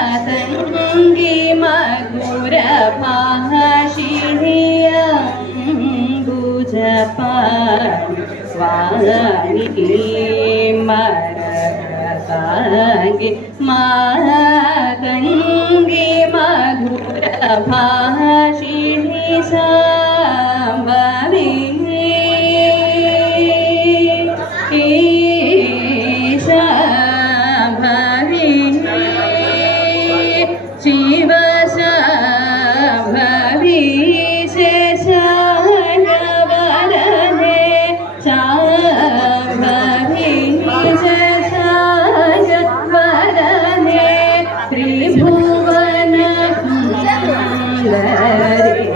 ಮಾತಂಗಿ ಮಧುರ ಭಾಷಿಣಿಯ ವಾಣಿ ಮರತಾಗಿ ಮಾತಂಗಿ ಮಧುರ ಭಾಷಿಣಿ ಸಂಭವಿ ಶಿವ ಸಂಭವಿ ಶೇಷವರನೆ ಸಂಭವಿ ಶೇಷವರನೆ ತ್ರಿಭುವನ ಸುಂದರಿ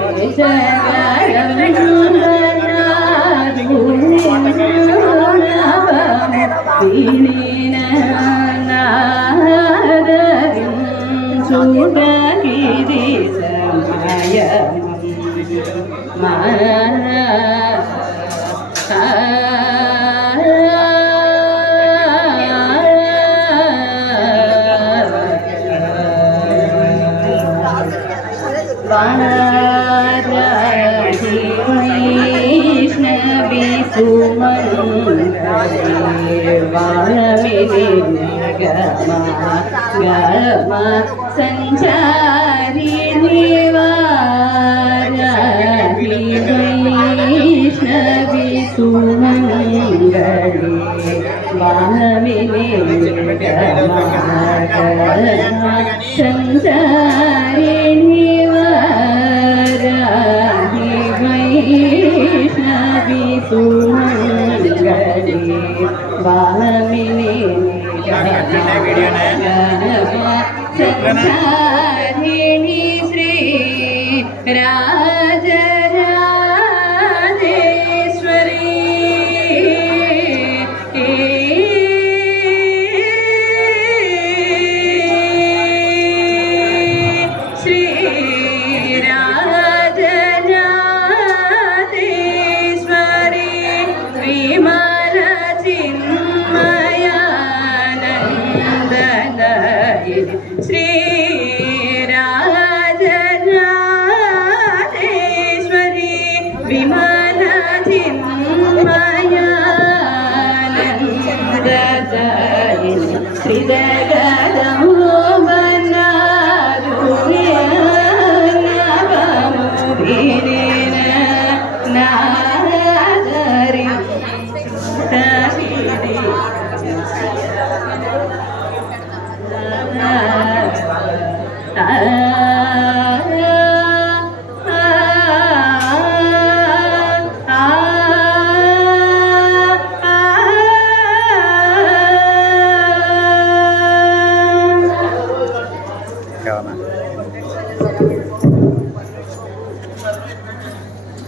ಶರಣೀನ ನಾದರಿ ಸುಡಗಿರಿ ಸಮಯ ವೈಷ್ಣವಿ ಸುಮಂಗಲೇ ವಾಣವಿನಿ ಗಮ ಗಮ ಸಂಚಾರಿಣಿ ವಾರಾಹಿ ವೈಷ್ಣವಿ ಸುಮಂಗಲೇ ವಾಣವಿನಿ ಗಮ ಗಮ ಸಂಚಾರಿಣಿ ವಾರಾಹಿ ವೈಷ್ಣವಿ ಸುಮಂಗಲೇ ವಾಮನಿ ಸಂಚಾರಿಣಿ ಶ್ರೀ ರಾಜರಾಜೇಶ್ವರಿ ಶ್ರೀ ರಾಜರಾಜೇಶ್ವರಿ ವಿಮಲ ಚಿನ್ಮಯಾನಂದಲಯಿ ಶ್ರೀ ರಾಜರಾಜೇಶ್ವರಿ ವಿಮಲ ಚಿನ್ಮಯಾನಂದಲಯಿ ಶ್ರೀ ಜಗದಮೋಹನ ನಾದರಿ